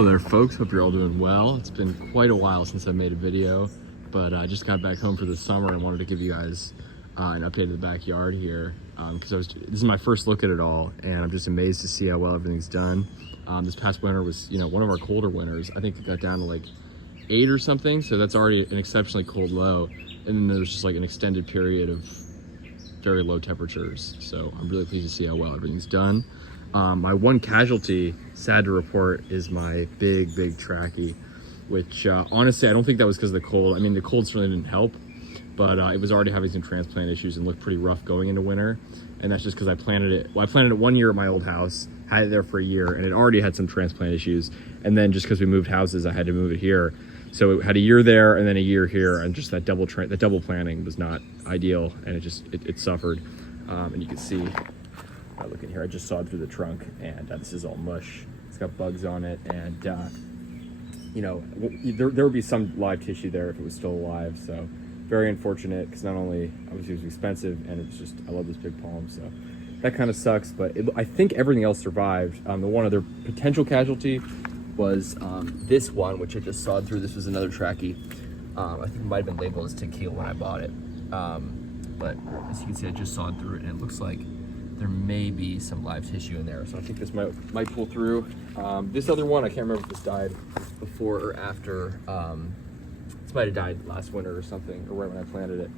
Hello there folks, hope you're all doing well. It's been quite a while since I made a video, but I just got back home for the summer and wanted to give you guys an update of the backyard here because this is my first look at it all, and I'm just amazed to see how well everything's done. This past winter was, one of our colder winters. I think it got down to like 8 or something, so that's already an exceptionally cold low. And then there's just like an extended period of very low temperatures. So I'm really pleased to see how well everything's done. My one casualty, sad to report, is my big Cacti, which honestly, I don't think that was because of the cold. I mean, the cold certainly didn't help, but it was already having some transplant issues and looked pretty rough going into winter. And that's just because I planted it. Well, I planted it 1 year at my old house, had it there for a year, and it already had some transplant issues. And then just because we moved houses, I had to move it here. So it had a year there and then a year here, and just that double planting was not ideal, and it suffered. And you can see, look in here, I just sawed through the trunk, and this is all mush. It's got bugs on it, and there would be some live tissue there if it was still alive. So very unfortunate, because not only obviously it was expensive, and it's just, I love this big palm, so that kind of sucks. But I think everything else survived. The one other potential casualty was this one, which I just sawed through. This was another Cacti. I think it might have been labeled as tequila when I bought it, but as you can see, I just sawed through it, and it looks like there may be some live tissue in there, so I think this might pull through. This other one, I can't remember if this died before or after. This might have died last winter or something, or right when I planted it.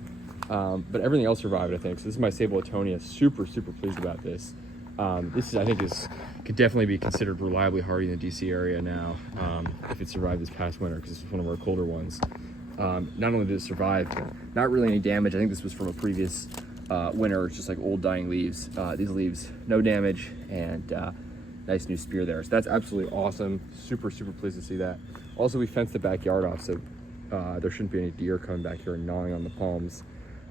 But everything else survived, I think. So this is my Sable Atonia. Super pleased about this. This could definitely be considered reliably hardy in the DC area now, if it survived this past winter, because this is one of our colder ones. Not only did it survive, not really any damage. I think this was from a previous winter. It's just like old dying leaves. These leaves, no damage, and nice new spear there. So that's absolutely awesome. Super pleased to see that. Also, we fenced the backyard off, so there shouldn't be any deer coming back here and gnawing on the palms.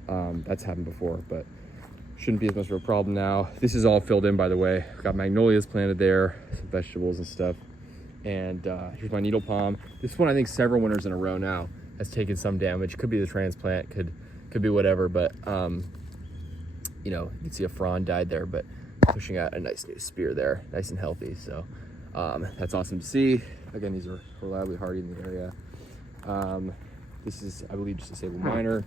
That's happened before, but shouldn't be as much of a problem now. This is all filled in, by the way. We've got magnolias planted there, some vegetables and stuff. And here's my needle palm. This one, I think several winters in a row now, has taken some damage. Could be the transplant, could be whatever, but you can see a frond died there, but pushing out a nice new spear there, nice and healthy. So that's awesome to see. Again, these are reliably hardy in the area. This is, I believe, just a Sable minor.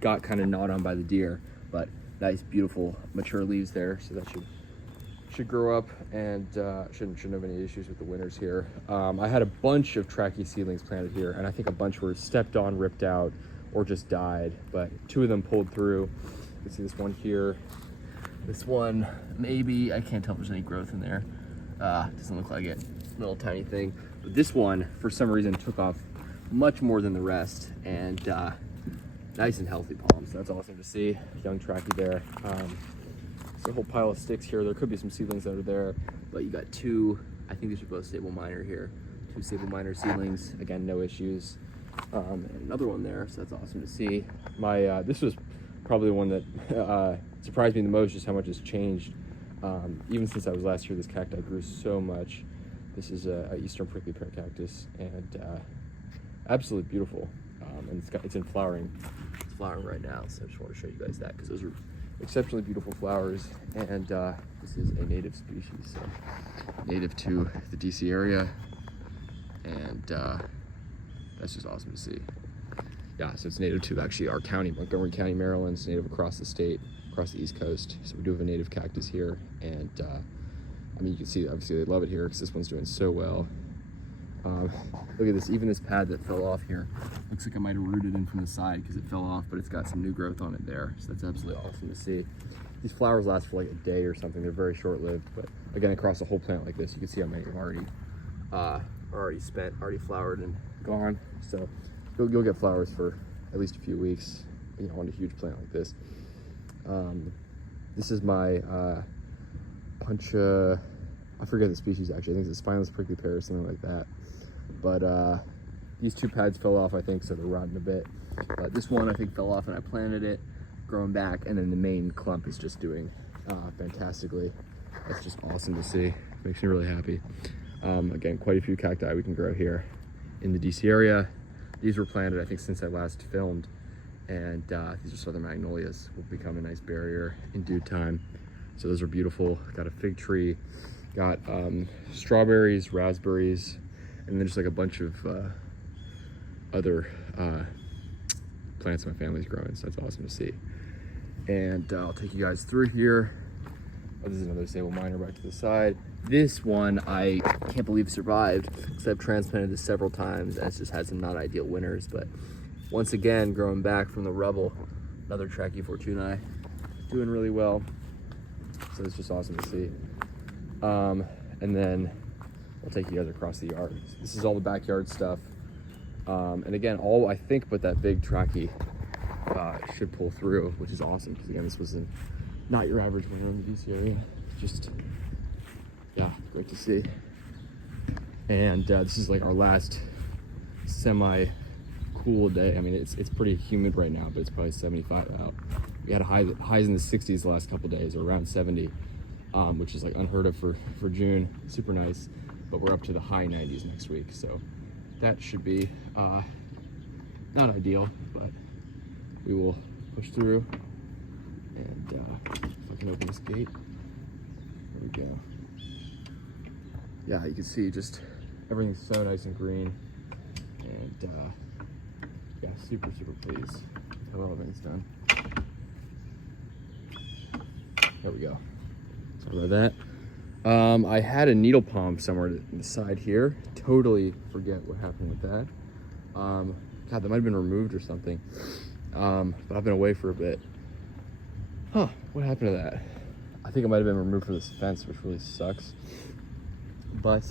Got kind of gnawed on by the deer, but nice, beautiful, mature leaves there. So that should grow up, and shouldn't have any issues with the winters here. I had a bunch of Cacti seedlings planted here, and I think a bunch were stepped on, ripped out, or just died, but 2 of them pulled through. You can see this one here. This one, maybe, I can't tell if there's any growth in there. Doesn't look like it, little tiny thing. But this one, for some reason, took off much more than the rest, and nice and healthy palms. That's awesome to see. Young Cacti there. There's a whole pile of sticks here. There could be some seedlings that are there, but you got 2, I think these are both Sable minor here. 2 Sable minor seedlings, again, no issues. And another one there, so that's awesome to see. This was probably the one that surprised me the most, just how much has changed. Even since I was last year, this cacti grew so much. This is a Eastern prickly pear cactus, and absolutely beautiful. And it's in flowering. It's flowering right now, so I just want to show you guys that, because those are exceptionally beautiful flowers. And this is a native species, so native to the DC area, and that's just awesome to see. Yeah, so it's native to actually our county, Montgomery County, Maryland. It's native across the state, across the East Coast. So we do have a native cactus here, and I mean, you can see, obviously they love it here because this one's doing so well. Look at this, even this pad that fell off here, looks like I might have rooted in from the side because it fell off, but it's got some new growth on it there. So that's absolutely awesome to see. These flowers last for like a day or something. They're very short-lived, but again, across a whole plant like this, you can see how many have already spent, already flowered and gone. So you'll get flowers for at least a few weeks, on a huge plant like this. This is my I forget the species actually. I think it's a spineless prickly pear or something like that. But these 2 pads fell off, I think, so they're rotting a bit. But this one, I think, fell off and I planted it, growing back, and then the main clump is just doing fantastically. That's just awesome to see. Makes me really happy. Again, quite a few cacti we can grow here in the DC area. These were planted, I think, since I last filmed, and these are southern magnolias. Will become a nice barrier in due time. So those are beautiful. Got a fig tree, Got strawberries, raspberries, and then just like a bunch of other plants my family's growing, so that's awesome to see. And I'll take you guys through here. Oh, this is another stable minor back to the side. This one I can't believe survived, because I've transplanted this several times and it's just had some not ideal winters, but once again, growing back from the rubble, another Cacti fortunae, doing really well. So it's just awesome to see. And then I'll take you guys across the yard. This is all the backyard stuff. And again, all I think but that big Cacti should pull through, which is awesome, because again, this was not your average winter in the DC area. Just, yeah, great to see. And this is like our last semi-cool day. I mean, it's pretty humid right now, but it's probably 75 out. We had highs in the 60s the last couple days, or around 70, which is like unheard of for June. Super nice, but we're up to the high 90s next week, so that should be not ideal, but we will push through. And if I can open this gate, there we go. Yeah, you can see just everything's so nice and green, and yeah, super pleased with how well everything's done. There we go. Sorry about that. I had a needle palm somewhere in the side here. Totally forget what happened with that. God, that might have been removed or something. But I've been away for a bit. Huh, what happened to that? I think it might have been removed from this fence, which really sucks. But,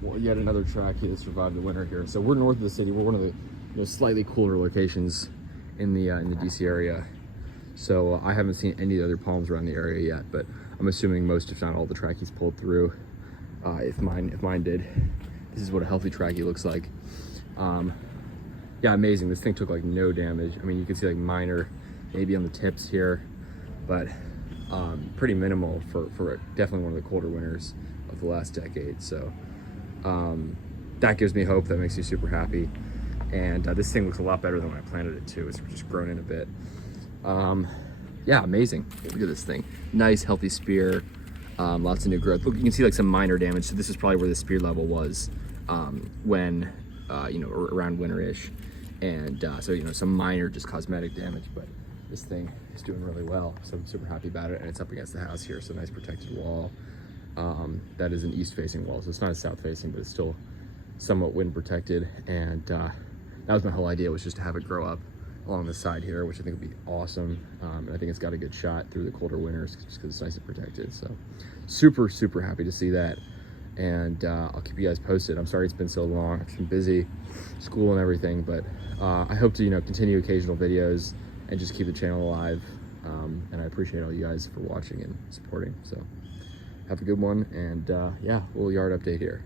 well, yet another Cacti that survived the winter here. So we're north of the city. We're one of the slightly cooler locations in the DC area. So I haven't seen any of the other palms around the area yet, but I'm assuming most, if not all, the Cactis pulled through. If mine did. This is what a healthy Cacti looks like. Yeah, amazing. This thing took like no damage. I mean, you can see like minor, maybe on the tips here, but pretty minimal for definitely one of the colder winters of the last decade. So that gives me hope. That makes me super happy. And this thing looks a lot better than when I planted it too. It's just grown in a bit. Yeah, amazing. Look at this thing. Nice, healthy spear. Lots of new growth. Look, you can see like some minor damage. So this is probably where the spear level was when, around winter-ish. And so, some minor just cosmetic damage, but this thing is doing really well. So I'm super happy about it. And it's up against the house here. So nice protected wall. That is an east-facing wall. So it's not a south-facing, but it's still somewhat wind protected. And that was my whole idea, was just to have it grow up along the side here, which I think would be awesome. And I think it's got a good shot through the colder winters just because it's nice and protected. So super happy to see that. And I'll keep you guys posted. I'm sorry it's been so long. I've been busy, school and everything, but I hope to continue occasional videos and just keep the channel alive. And I appreciate all you guys for watching and supporting. So have a good one, and yeah, little yard update here.